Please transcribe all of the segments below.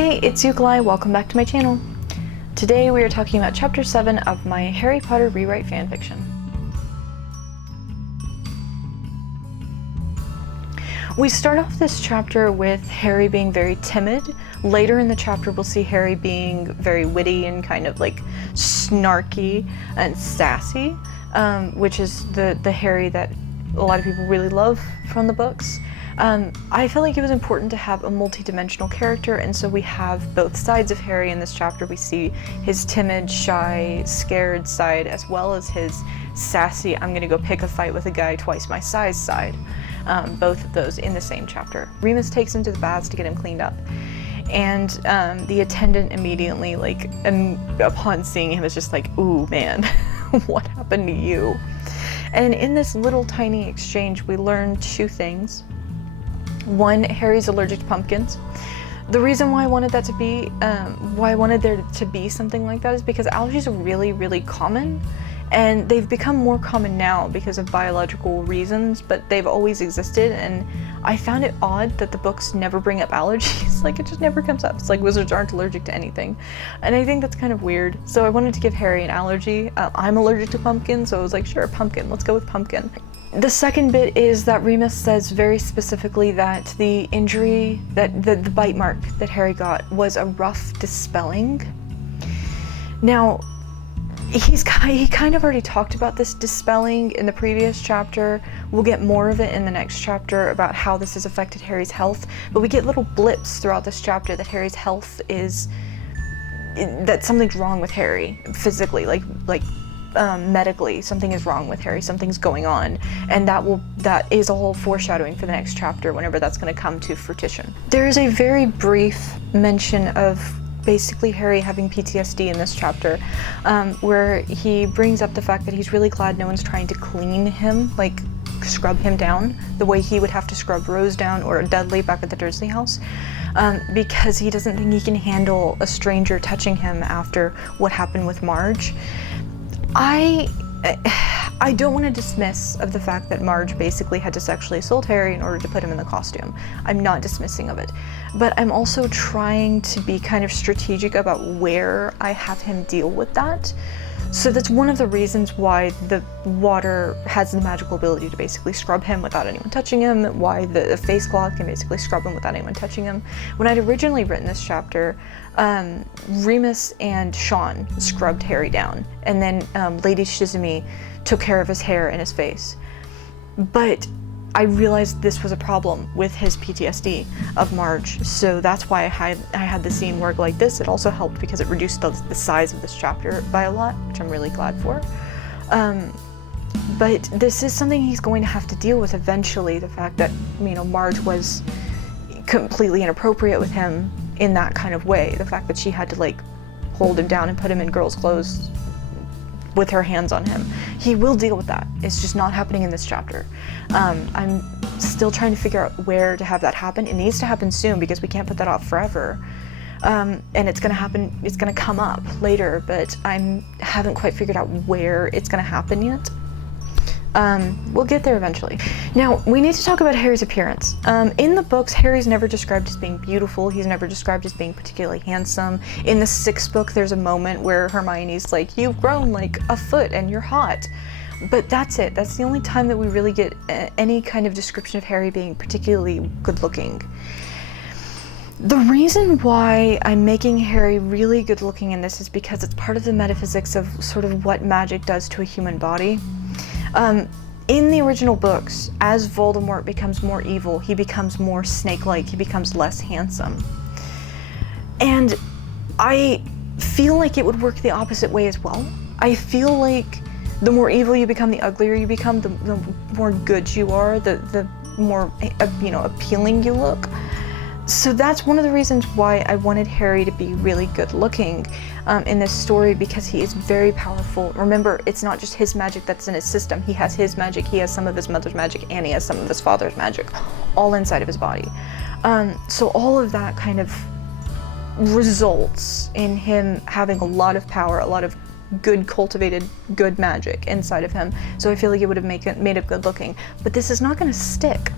Hey, it's ukallii, welcome back to my channel. Today we are talking about Chapter 7 of my Harry Potter rewrite fanfiction. We start off this chapter with Harry being very timid. Later in the chapter we'll see Harry being very witty and kind of like snarky and sassy, which is the Harry that a lot of people really love from the books. I felt like it was important to have a multi-dimensional character, and so we have both sides of Harry in this chapter. We see his timid, shy, scared side, as well as his sassy, I'm gonna go pick a fight with a guy twice my size side. Both of those in the same chapter. Remus takes him to the baths to get him cleaned up, and the attendant immediately, upon seeing him, is just like, ooh man, what happened to you? And in this little tiny exchange, we learn two things. One, Harry's allergic to pumpkins. The reason why I wanted that to be, why I wanted there to be something like that is because allergies are really, really common, and they've become more common now because of biological reasons, but they've always existed, and I found it odd that the books never bring up allergies. Like, it just never comes up. It's like wizards aren't allergic to anything, and I think that's kind of weird. So I wanted to give Harry an allergy. I'm allergic to pumpkin, so I was like, sure, pumpkin, let's go with pumpkin. The second bit is that Remus says very specifically that the injury, that the bite mark that Harry got was a rough dispelling. Now, he kind of already talked about this dispelling in the previous chapter. We'll get more of it in the next chapter about how this has affected Harry's health, but we get little blips throughout this chapter that Harry's health is, that something's wrong with Harry physically, medically, something is wrong with Harry, something's going on, and that is all foreshadowing for the next chapter whenever that's going to come to fruition. There is a very brief mention of basically Harry having PTSD in this chapter, where he brings up the fact that he's really glad no one's trying to clean him, like scrub him down, the way he would have to scrub Rose down or Dudley back at the Dursley house, because he doesn't think he can handle a stranger touching him after what happened with Marge. I don't want to dismiss of the fact that Marge basically had to sexually assault Harry in order to put him in the costume. I'm not dismissing of it, but I'm also trying to be kind of strategic about where I have him deal with that. So that's one of the reasons why the water has the magical ability to basically scrub him without anyone touching him, why the face cloth can basically scrub him without anyone touching him. When I'd originally written this chapter, Remus and Sean scrubbed Harry down, and then Lady Shizumi took care of his hair and his face. But I realized this was a problem with his PTSD of Marge, so that's why I had the scene work like this. It also helped because it reduced the size of this chapter by a lot, which I'm really glad for. But this is something he's going to have to deal with eventually, the fact that, you know, Marge was completely inappropriate with him in that kind of way. The fact that she had to, like, hold him down and put him in girls' clothes with her hands on him. He will deal with that. It's just not happening in this chapter. I'm still trying to figure out where to have that happen. It needs to happen soon because we can't put that off forever. And it's gonna happen, it's gonna come up later, but I haven't quite figured out where it's gonna happen yet. We'll get there eventually. Now, we need to talk about Harry's appearance. In the books, Harry's never described as being beautiful. He's never described as being particularly handsome. In the 6th book, there's a moment where Hermione's like, you've grown like a foot and you're hot. But that's it. That's the only time that we really get any kind of description of Harry being particularly good looking. The reason why I'm making Harry really good looking in this is because it's part of the metaphysics of sort of what magic does to a human body. In the original books, as Voldemort becomes more evil, he becomes more snake-like, he becomes less handsome. And I feel like it would work the opposite way as well. I feel like the more evil you become, the uglier you become, the more good you are, the more, appealing you look. So that's one of the reasons why I wanted Harry to be really good looking in this story, because he is very powerful. Remember, it's not just his magic that's in his system. He has his magic, he has some of his mother's magic, and he has some of his father's magic, all inside of his body. So all of that kind of results in him having a lot of power, a lot of good cultivated good magic inside of him. So I feel like it would have made it good looking. But this is not going to stick.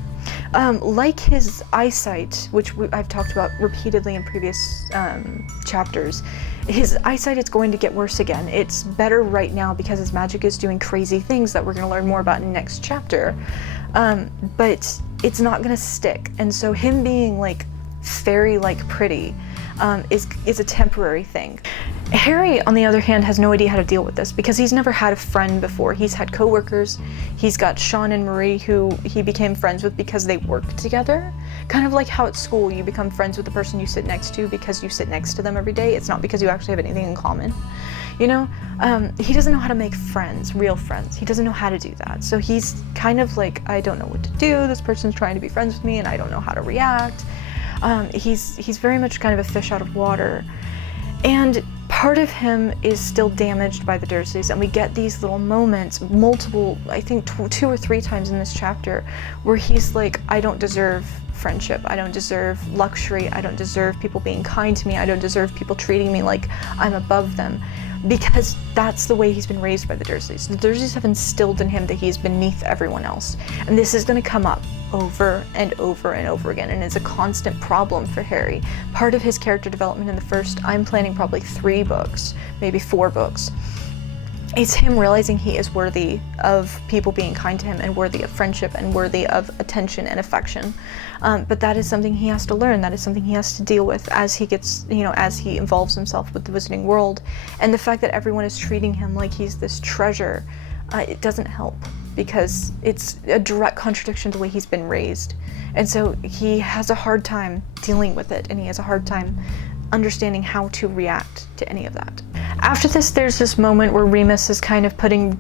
Like his eyesight, which I've talked about repeatedly in previous chapters, his eyesight is going to get worse again. It's better right now because his magic is doing crazy things that we're going to learn more about in the next chapter, but it's not going to stick. And so him being like fairy-like pretty is a temporary thing. Harry, on the other hand, has no idea how to deal with this because he's never had a friend before. He's had coworkers. He's got Sean and Marie, who he became friends with because they worked together. Kind of like how at school you become friends with the person you sit next to because you sit next to them every day. It's not because you actually have anything in common. You know, he doesn't know how to make friends, real friends. He doesn't know how to do that. So he's kind of like, I don't know what to do. This person's trying to be friends with me and I don't know how to react. He's very much kind of a fish out of water. And part of him is still damaged by the Dursleys, and we get these little moments, multiple, I think 2 or 3 times in this chapter, where he's like, I don't deserve friendship, I don't deserve luxury, I don't deserve people being kind to me, I don't deserve people treating me like I'm above them. Because that's the way he's been raised by the Dursleys. The Dursleys have instilled in him that he's beneath everyone else. And this is going to come up over and over and over again, and it's a constant problem for Harry. Part of his character development in the first, I'm planning probably 3 books, maybe 4 books. It's him realizing he is worthy of people being kind to him and worthy of friendship and worthy of attention and affection. But that is something he has to learn. That is something he has to deal with as he gets, as he involves himself with the Wizarding World. And the fact that everyone is treating him like he's this treasure, it doesn't help because it's a direct contradiction to the way he's been raised. And so he has a hard time dealing with it, and he has a hard time understanding how to react to any of that. After this, there's this moment where Remus is kind of putting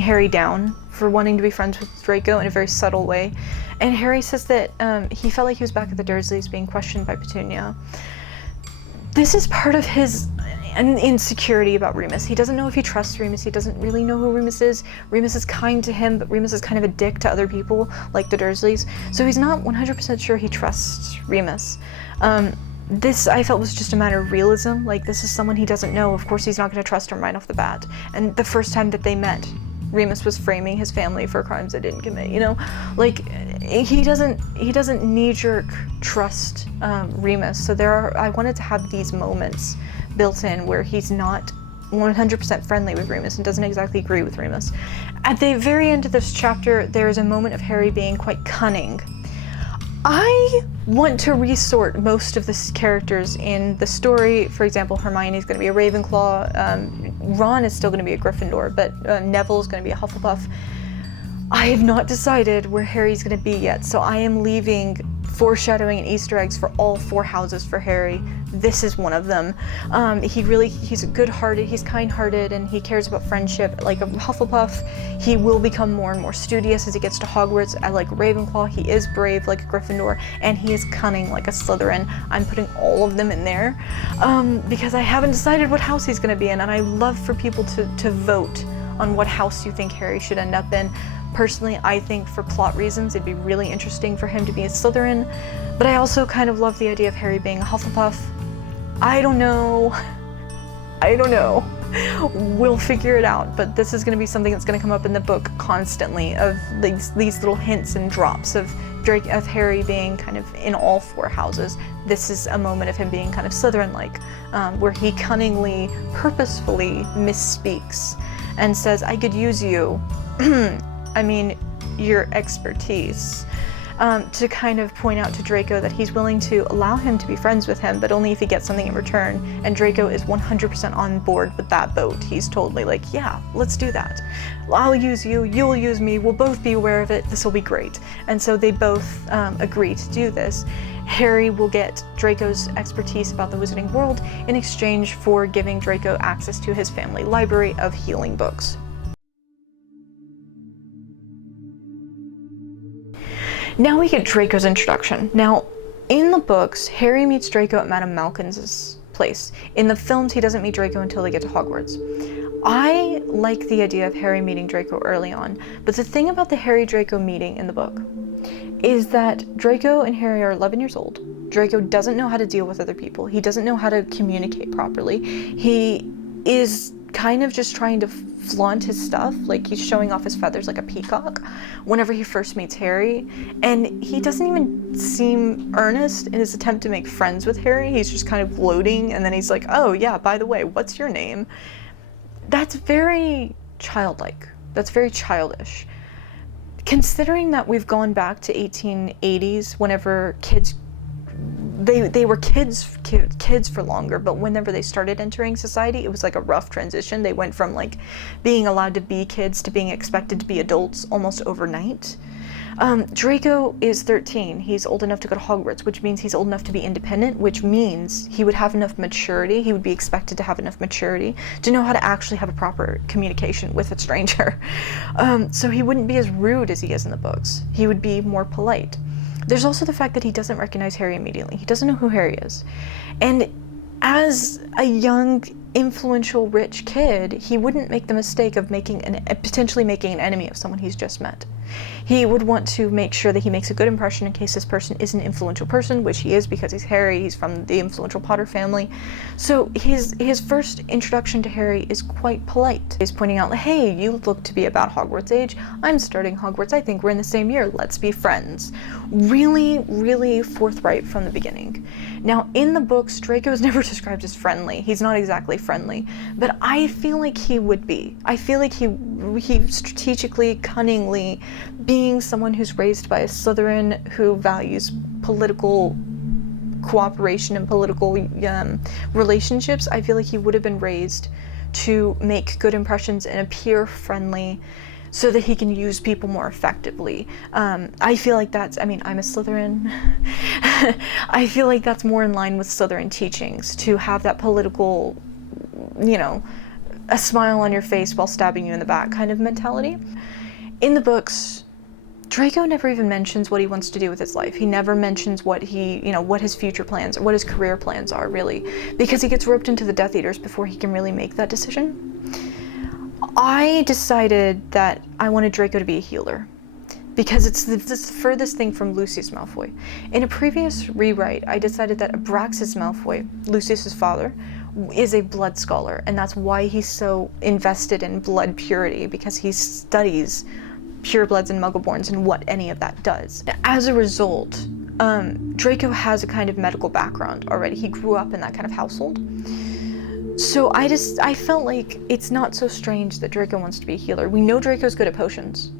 Harry down for wanting to be friends with Draco in a very subtle way. And Harry says that he felt like he was back at the Dursleys being questioned by Petunia. This is part of his insecurity about Remus. He doesn't know if he trusts Remus. He doesn't really know who Remus is. Remus is kind to him, but Remus is kind of a dick to other people, like the Dursleys. So he's not 100% sure he trusts Remus. This, I felt, was just a matter of realism. Like, this is someone he doesn't know. Of course he's not going to trust him right off the bat. And the first time that they met, Remus was framing his family for crimes they didn't commit, Like, he doesn't knee-jerk trust Remus. So I wanted to have these moments built in where he's not 100% friendly with Remus and doesn't exactly agree with Remus. At the very end of this chapter, there's a moment of Harry being quite cunning. I want to resort most of the characters in the story. For example, Hermione's going to be a Ravenclaw, Ron is still going to be a Gryffindor, but Neville's going to be a Hufflepuff. I have not decided where Harry's going to be yet, so I am leaving foreshadowing and Easter eggs for all 4 houses for Harry. This is one of them. He's good-hearted, he's kind-hearted, and he cares about friendship. Like a Hufflepuff, he will become more and more studious as he gets to Hogwarts. I like Ravenclaw, he is brave like a Gryffindor, and he is cunning like a Slytherin. I'm putting all of them in there because I haven't decided what house he's going to be in, and I love for people to vote on what house you think Harry should end up in. Personally, I think for plot reasons, it'd be really interesting for him to be a Slytherin, but I also kind of love the idea of Harry being a Hufflepuff. I don't know. We'll figure it out, but this is going to be something that's going to come up in the book constantly, of these little hints and drops of Harry being kind of in all 4 houses. This is a moment of him being kind of Slytherin-like, where he cunningly, purposefully misspeaks and says, I could use you. I mean, your expertise, to kind of point out to Draco that he's willing to allow him to be friends with him, but only if he gets something in return. And Draco is 100% on board with that boat. He's totally like, yeah, let's do that. I'll use you, you'll use me, we'll both be aware of it, this will be great. And so they both agree to do this. Harry will get Draco's expertise about the Wizarding World in exchange for giving Draco access to his family library of healing books. Now we get Draco's introduction. Now, in the books, Harry meets Draco at Madame Malkin's place. In the films, he doesn't meet Draco until they get to Hogwarts. I like the idea of Harry meeting Draco early on, but the thing about the Harry-Draco meeting in the book is that Draco and Harry are 11 years old. Draco doesn't know how to deal with other people. He doesn't know how to communicate properly. He is kind of just trying to flaunt his stuff. Like, he's showing off his feathers like a peacock whenever he first meets Harry, and he doesn't even seem earnest in his attempt to make friends with Harry. He's just kind of gloating, and then he's like, oh yeah, by the way, what's your name? That's very childlike. That's very childish. Considering that we've gone back to 1880s, whenever kids, they were kids for longer, but whenever they started entering society, it was like a rough transition. They went from like being allowed to be kids to being expected to be adults almost overnight. Draco is 13. He's old enough to go to Hogwarts, which means he's old enough to be independent, which means he would have enough maturity. He would be expected to have enough maturity to know how to actually have a proper communication with a stranger. So he wouldn't be as rude as he is in the books. He would be more polite. There's also the fact that he doesn't recognize Harry immediately. He doesn't know who Harry is. And as a young, influential, rich kid, he wouldn't make the mistake of potentially making an enemy of someone he's just met. He would want to make sure that he makes a good impression in case this person is an influential person, which he is because he's Harry, he's from the influential Potter family. So his first introduction to Harry is quite polite. He's pointing out, hey, you look to be about Hogwarts age. I'm starting Hogwarts. I think we're in the same year. Let's be friends. Really, really forthright from the beginning. Now, in the books, Draco is never described as friendly. He's not exactly friendly, but I feel like he would be. I feel like he strategically, cunningly, being someone who's raised by a Slytherin who values political cooperation and political relationships, I feel like he would have been raised to make good impressions and appear friendly so that he can use people more effectively. I feel like I'm a Slytherin. I feel like that's more in line with Slytherin teachings, to have that political, a smile on your face while stabbing you in the back kind of mentality. In the books, Draco never even mentions what he wants to do with his life. He never mentions what his future plans or what his career plans are, really, because he gets roped into the Death Eaters before he can really make that decision. I decided that I wanted Draco to be a healer, because it's the furthest thing from Lucius Malfoy. In a previous rewrite, I decided that Abraxas Malfoy, Lucius's father, is a blood scholar, and that's why he's so invested in blood purity, because he studies purebloods and muggleborns and what any of that does. As a result, Draco has a kind of medical background already. He grew up in that kind of household. So I felt like it's not so strange that Draco wants to be a healer. We know Draco's good at potions.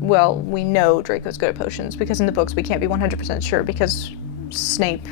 We know Draco's good at potions because in the books we can't be 100% sure because Snape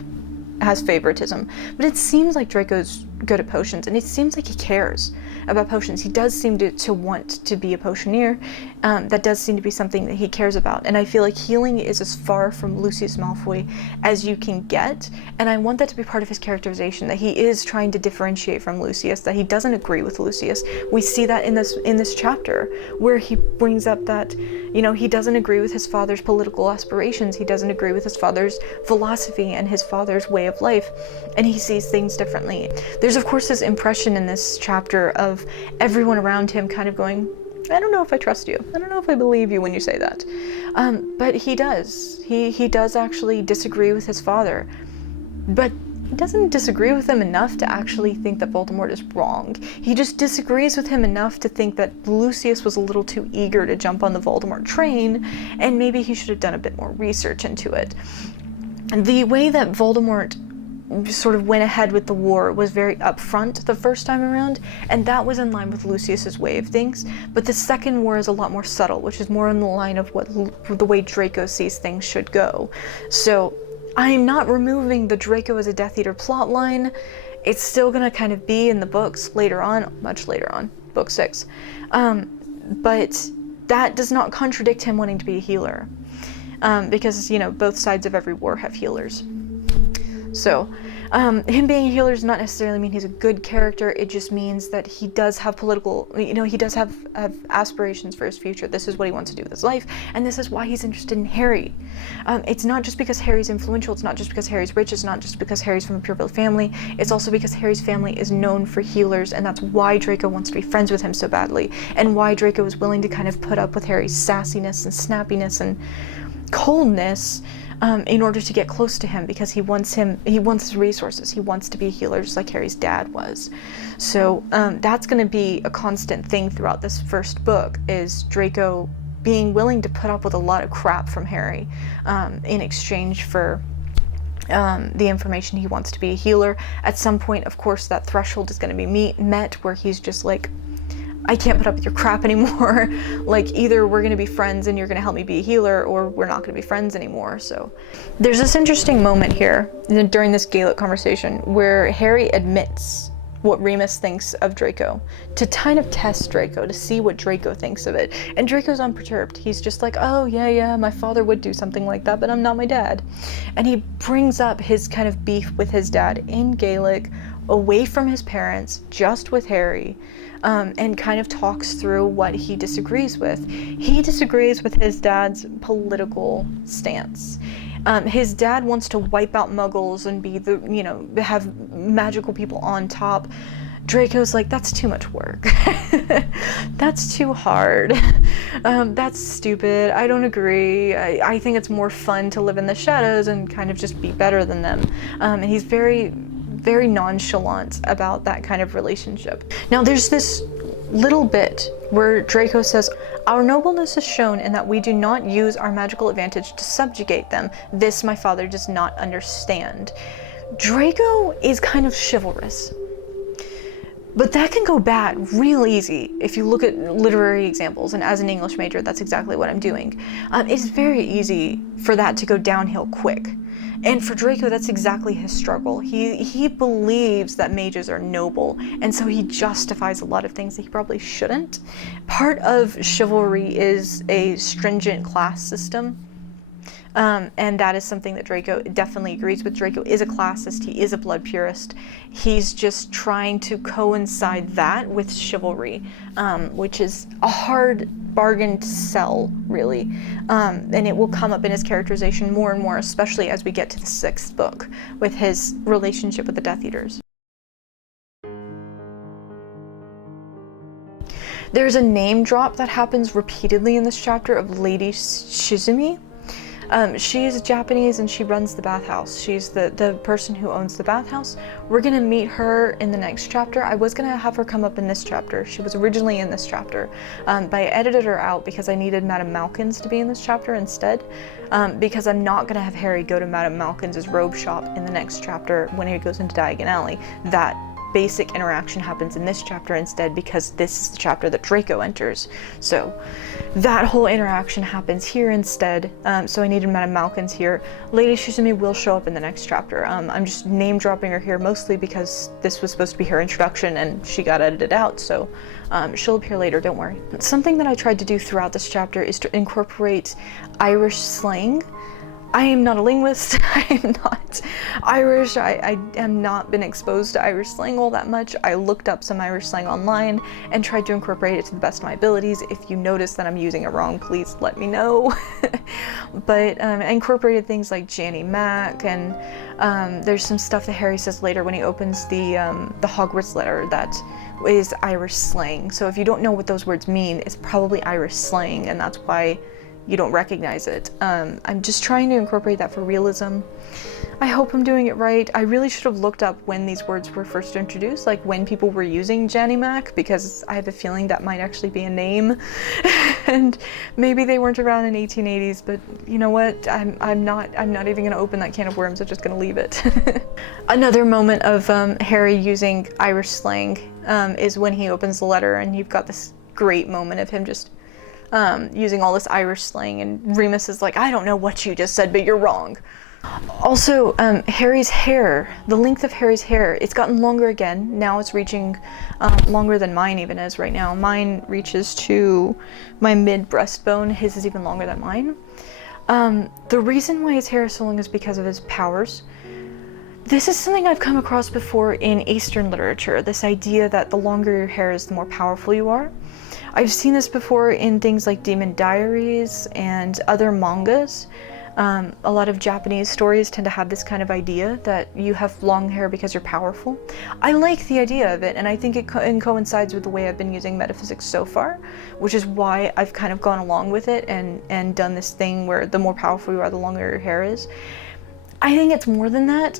has favoritism. But it seems like Draco's good at potions, and it seems like he cares about potions. He does seem to want to be a potioneer. That does seem to be something that he cares about. And I feel like healing is as far from Lucius Malfoy as you can get. And I want that to be part of his characterization, that he is trying to differentiate from Lucius, that he doesn't agree with Lucius. We see that in this chapter, where he brings up that, he doesn't agree with his father's political aspirations. He doesn't agree with his father's philosophy and his father's way of life. And he sees things differently. There's, of course, this impression in this chapter of everyone around him kind of going, I don't know if I trust you. I don't know if I believe you when you say that. But he does. He does actually disagree with his father. But he doesn't disagree with him enough to actually think that Voldemort is wrong. He just disagrees with him enough to think that Lucius was a little too eager to jump on the Voldemort train, and maybe he should have done a bit more research into it. The way that Voldemort sort of went ahead with the war was very upfront the first time around, and that was in line with Lucius's way of things. But the second war is a lot more subtle, which is more in the line of the way Draco sees things should go. So I'm not removing the Draco as a Death Eater plotline. It's still gonna kind of be in the books later on, much later on, book 6. But that does not contradict him wanting to be a healer, because both sides of every war have healers. So, him being a healer does not necessarily mean he's a good character. It just means that he does have he does have aspirations for his future. This is what he wants to do with his life, and this is why he's interested in Harry. It's not just because Harry's influential, it's not just because Harry's rich, it's not just because Harry's from a pureblood family, it's also because Harry's family is known for healers, and that's why Draco wants to be friends with him so badly, and why Draco is willing to kind of put up with Harry's sassiness and snappiness and coldness, in order to get close to him, because he wants his resources. He wants to be a healer just like Harry's dad was. So that's going to be a constant thing throughout this first book, is Draco being willing to put up with a lot of crap from Harry in exchange for the information he wants to be a healer. At some point, of course, that threshold is going to be met where he's just like, I can't put up with your crap anymore. Like, either we're going to be friends and you're going to help me be a healer, or we're not going to be friends anymore. So there's this interesting moment here during this Gaelic conversation where Harry admits what Remus thinks of Draco, to kind of test Draco, to see what Draco thinks of it. And Draco's unperturbed. He's just like, oh yeah, my father would do something like that, but I'm not my dad. And he brings up his kind of beef with his dad in Gaelic, away from his parents, just with Harry, and kind of talks through what he disagrees with. He disagrees with his dad's political stance. His dad wants to wipe out muggles and be have magical people on top. Draco's like, that's too much work. That's too hard. That's stupid. I don't agree. I think it's more fun to live in the shadows and kind of just be better than them. And he's very, very nonchalant about that kind of relationship. Now there's this little bit where Draco says, our nobleness is shown in that we do not use our magical advantage to subjugate them. This my father does not understand. Draco is kind of chivalrous, but that can go bad real easy if you look at literary examples, and as an English major, that's exactly what I'm doing. It's very easy for that to go downhill quick. And for Draco, that's exactly his struggle. He believes that mages are noble, and so he justifies a lot of things that he probably shouldn't. Part of chivalry is a stringent class system, and that is something that Draco definitely agrees with. Draco is a classist, he is a blood purist. He's just trying to coincide that with chivalry, which is a hard bargain to sell, really. And it will come up in his characterization more and more, especially as we get to the 6th book, with his relationship with the Death Eaters. There's a name drop that happens repeatedly in this chapter of Lady Shizumi. She is Japanese and she runs the bathhouse. She's the person who owns the bathhouse. We're gonna meet her in the next chapter. I was gonna have her come up in this chapter. She was originally in this chapter, but I edited her out because I needed Madame Malkin's to be in this chapter instead, because I'm not gonna have Harry go to Madame Malkin's robe shop in the next chapter when he goes into Diagon Alley. That basic interaction happens in this chapter instead, because this is the chapter that Draco enters. So that whole interaction happens here instead. So I needed Madame Malkin's here. Lady Shizumi will show up in the next chapter. I'm just name dropping her here mostly because this was supposed to be her introduction and she got edited out, so she'll appear later, don't worry. Something that I tried to do throughout this chapter is to incorporate Irish slang. I am not a linguist, I am not Irish, I have not been exposed to Irish slang all that much. I looked up some Irish slang online and tried to incorporate it to the best of my abilities. If you notice that I'm using it wrong, please let me know. But I incorporated things like Janny Mac, and there's some stuff that Harry says later when he opens the Hogwarts letter that is Irish slang. So if you don't know what those words mean, it's probably Irish slang, and that's why you don't recognize it. I'm just trying to incorporate that for realism. I hope I'm doing it right. I really should have looked up when these words were first introduced, like when people were using Janny Mac, because I have a feeling that might actually be a name. And maybe they weren't around in 1880s, but you know what? I'm not even gonna open that can of worms. I'm just gonna leave it. Another moment of Harry using Irish slang is when he opens the letter, and you've got this great moment of him just using all this Irish slang, and Remus is like, I don't know what you just said, but you're wrong. Also, Harry's hair, the length of Harry's hair, it's gotten longer again. Now it's reaching longer than mine even is right now. Mine reaches to my mid-breastbone. His is even longer than mine. The reason why his hair is so long is because of his powers. This is something I've come across before in Eastern literature, this idea that the longer your hair is, the more powerful you are. I've seen this before in things like Demon Diaries and other mangas. A lot of Japanese stories tend to have this kind of idea that you have long hair because you're powerful. I like the idea of it, and I think it coincides with the way I've been using metaphysics so far, which is why I've kind of gone along with it and done this thing where the more powerful you are, the longer your hair is. I think it's more than that.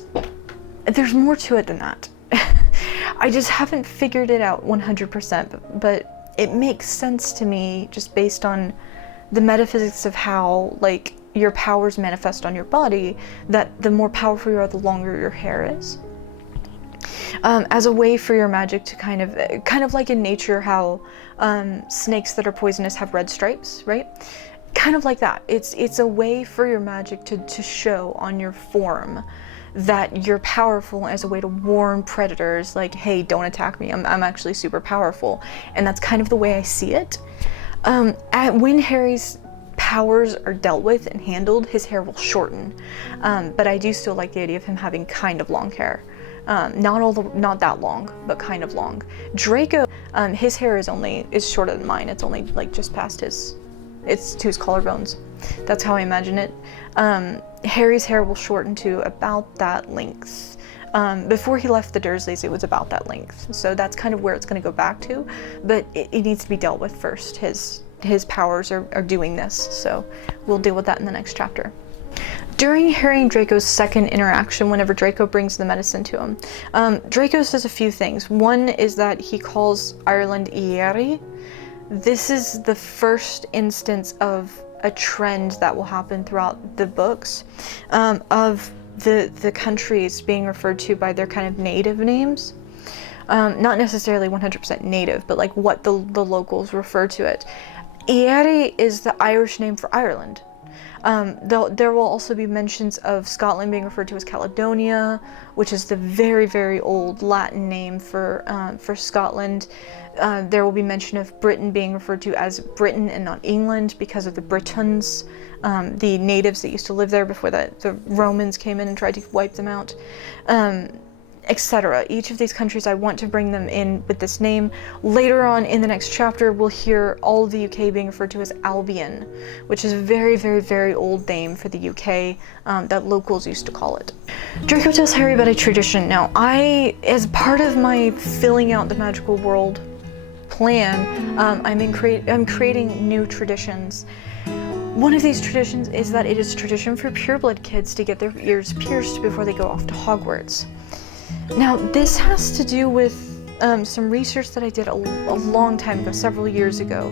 There's more to it than that. I just haven't figured it out 100%, but it makes sense to me just based on the metaphysics of how, like, your powers manifest on your body, that the more powerful you are, the longer your hair is. As a way for your magic to kind of like in nature how snakes that are poisonous have red stripes, right? Kind of like that. It's a way for your magic to show on your form that you're powerful, as a way to warn predators, like, hey, don't attack me, I'm actually super powerful. And that's kind of the way I see it. When Harry's powers are dealt with and handled, his hair will shorten. But I do still like the idea of him having kind of long hair. Not that long, but kind of long. Draco, his hair is shorter than mine. It's only like just past it's to his collarbones. That's how I imagine it. Harry's hair will shorten to about that length. Before he left the Dursleys, it was about that length. So that's kind of where it's going to go back to, but it needs to be dealt with first. His powers are doing this, so we'll deal with that in the next chapter. During Harry and Draco's second interaction, whenever Draco brings the medicine to him, Draco says a few things. One is that he calls Ireland Ieri. This is the first instance of a trend that will happen throughout the books, of the countries being referred to by their kind of native names. Not necessarily 100% native, but like what the locals refer to it. Ieri is the Irish name for Ireland. There will also be mentions of Scotland being referred to as Caledonia, which is the very, very old Latin name for Scotland. There will be mention of Britain being referred to as Britain and not England because of the Britons, the natives that used to live there before the Romans came in and tried to wipe them out, etc. Each of these countries, I want to bring them in with this name. Later on in the next chapter, we'll hear all of the UK being referred to as Albion, which is a very, very, very old name for the UK that locals used to call it. Draco tells Harry about a tradition. Now, as part of my filling out the magical world plan, I'm creating new traditions. One of these traditions is that it is a tradition for pureblood kids to get their ears pierced before they go off to Hogwarts. Now, this has to do with some research that I did a long time ago, several years ago.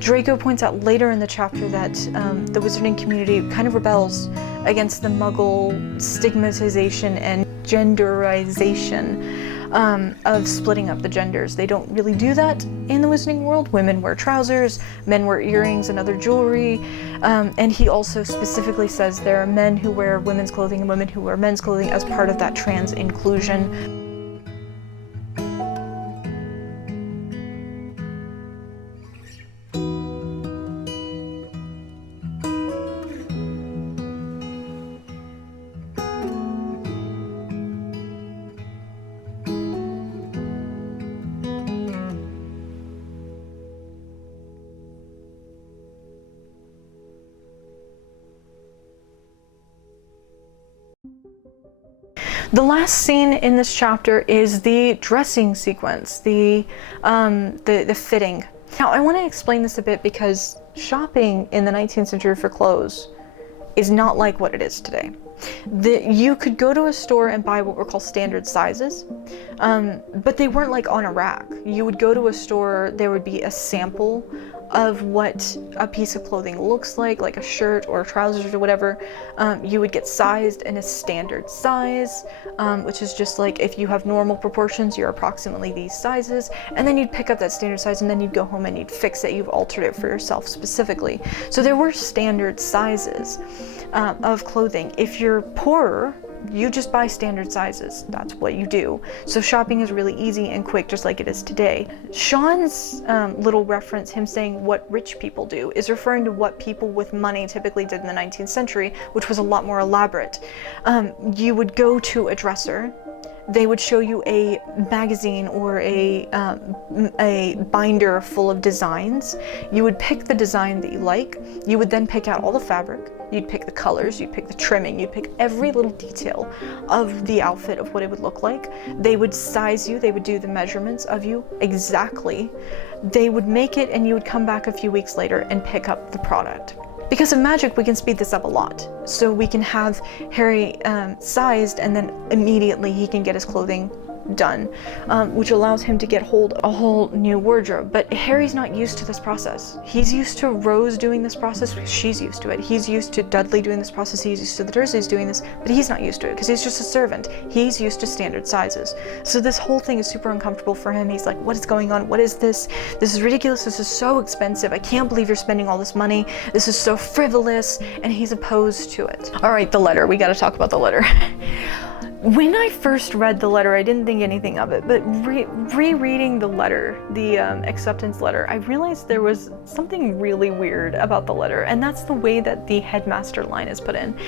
Draco points out later in the chapter that the wizarding community kind of rebels against the Muggle stigmatization and genderization of splitting up the genders. They don't really do that in the wizarding world. Women wear trousers, men wear earrings and other jewelry, and he also specifically says there are men who wear women's clothing and women who wear men's clothing as part of that trans inclusion. The last scene in this chapter is the dressing sequence, the fitting. Now, I want to explain this a bit because shopping in the 19th century for clothes is not like what it is today. You could go to a store and buy what were called standard sizes, but they weren't like on a rack. You would go to a store, there would be a sample of what a piece of clothing looks like a shirt or trousers or whatever. You would get sized in a standard size, which is just like if you have normal proportions, you're approximately these sizes, and then you'd pick up that standard size and then you'd go home and you'd fix it. You've altered it for yourself specifically. So there were standard sizes of clothing. If you're poorer, you just buy standard sizes. That's what you do. So shopping is really easy and quick, just like it is today. Sean's little reference, him saying what rich people do, is referring to what people with money typically did in the 19th century, which was a lot more elaborate. You would go to a dresser, they would show you a magazine or a binder full of designs. You would pick the design that you like. You would then pick out all the fabric. You'd pick the colors, you'd pick the trimming, you'd pick every little detail of the outfit, of what it would look like. They would size you, they would do the measurements of you exactly. They would make it, and you would come back a few weeks later and pick up the product. Because of magic, we can speed this up a lot. So we can have Harry sized, and then immediately he can get his clothing done, which allows him to get hold of a whole new wardrobe. But Harry's not used to this process. He's used to Rose doing this process because she's used to it. He's used to Dudley doing this process. He's used to the Dursleys doing this, but he's not used to it because he's just a servant. He's used to standard sizes. So this whole thing is super uncomfortable for him. He's like, what is going on? What is this? This is ridiculous. This is so expensive. I can't believe you're spending all this money. This is so frivolous, and he's opposed to it. All right, the letter. We got to talk about the letter. When I first read the letter, I didn't think anything of it, but rereading the letter, the acceptance letter, I realized there was something really weird about the letter, and that's the way that the headmaster line is put in.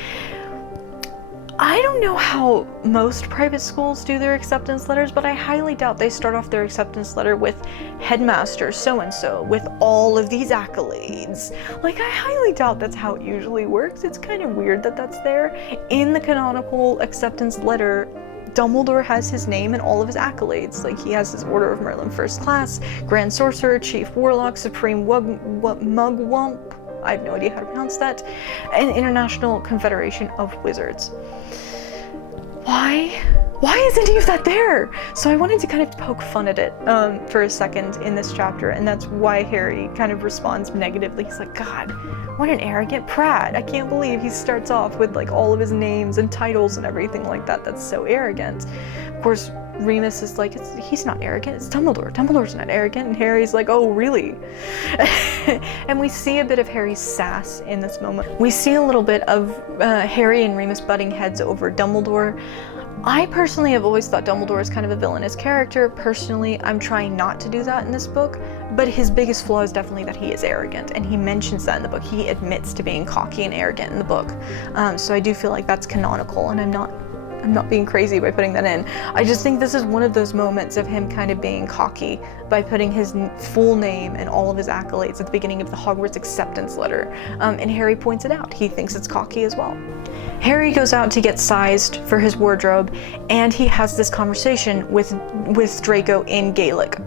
I don't know how most private schools do their acceptance letters, but I highly doubt they start off their acceptance letter with headmaster so-and-so with all of these accolades. Like, I highly doubt that's how it usually works. It's kind of weird that that's there. In the canonical acceptance letter, Dumbledore has his name and all of his accolades. Like, he has his Order of Merlin First Class, Grand Sorcerer, Chief Warlock, Supreme Mugwump, I have no idea how to pronounce that, and International Confederation of Wizards. Why is any of that there? So I wanted to kind of poke fun at it for a second in this chapter, and that's why Harry kind of responds negatively. He's like, God, what an arrogant prat. I can't believe he starts off with like all of his names and titles and everything like that. That's so arrogant. Of course, Remus is like, he's not arrogant, it's Dumbledore. Dumbledore's not arrogant. And Harry's like, oh, really? And we see a bit of Harry's sass in this moment. We see a little bit of Harry and Remus butting heads over Dumbledore. I personally have always thought Dumbledore is kind of a villainous character. Personally, I'm trying not to do that in this book, but his biggest flaw is definitely that he is arrogant, and he mentions that in the book. He admits to being cocky and arrogant in the book. So I do feel like that's canonical, and I'm not being crazy by putting that in. I just think this is one of those moments of him kind of being cocky by putting his full name and all of his accolades at the beginning of the Hogwarts acceptance letter. And Harry points it out. He thinks it's cocky as well. Harry goes out to get sized for his wardrobe, and he has this conversation with Draco in Gaelic.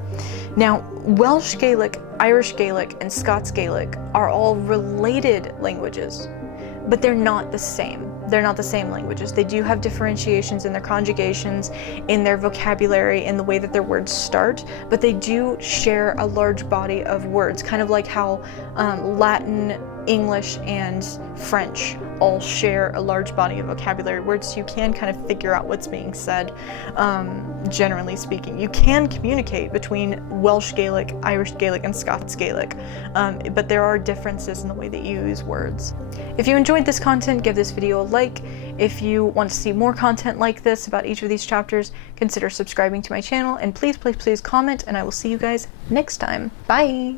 Now, Welsh Gaelic, Irish Gaelic, and Scots Gaelic are all related languages, but they're not the same. They're not the same languages. They do have differentiations in their conjugations, in their vocabulary, in the way that their words start, but they do share a large body of words, kind of like how Latin, English, and French all share a large body of vocabulary words, so you can kind of figure out what's being said, generally speaking. You can communicate between Welsh Gaelic, Irish Gaelic, and Scots Gaelic, but there are differences in the way that you use words. If you enjoyed this content, give this video a like. If you want to see more content like this about each of these chapters, consider subscribing to my channel, and please, please, please comment, and I will see you guys next time. Bye!